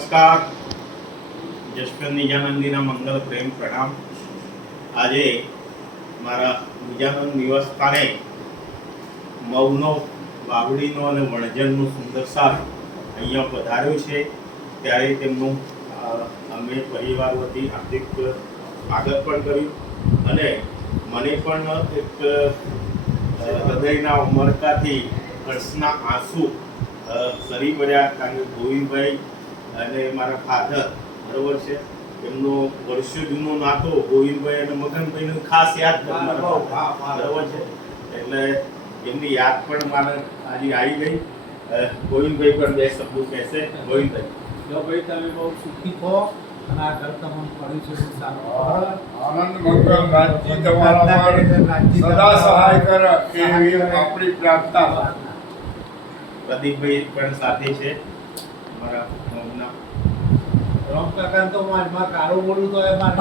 નમસ્કાર. જસવંત નિજાનંદીના મંગલ પ્રેમ પ્રણામ. આજે મારા નિજાનંદ નિવાસ સ્થાને મૌનો, વાવડીનો અને વણજરનું સુંદર સાથ અહીંયા પધાર્યું છે. ત્યારે તેમનું અમે પરિવાર વતી હાર્દિક સ્વાગત પણ કર્યું અને મને પણ એક હૃદયના ઉમળકાથી હર્ષના આંસુ સરી પડ્યા. કારણ કે ગોવિંદભાઈ અને મારા ફાધર બરોબર છે, એમનો વર્ષો જૂનો નાતો ગોવિંદભાઈ અને મગનભાઈનું ખાસ યાદ બરોબર છે. એટલે એમની યાદ પણ મારે આજે આવી ગઈ. ગોવિંદભાઈ પણ બે શબ્દો કહેશે. ગોવિંદભાઈ, જો ભાઈ તમે બહુ સુખી થો અને આ ઘર તમને પડ્યું છે બહુ સારું. આનંદ મંગલ રાજજી તમારા સદા સહાય કરે એવી આપણી પ્રાર્થના. પ્રદીપભાઈ પણ સાથે છે મારા મૌના. રામ કાકા તો મારમાં કાળું બોલું તો એ મારે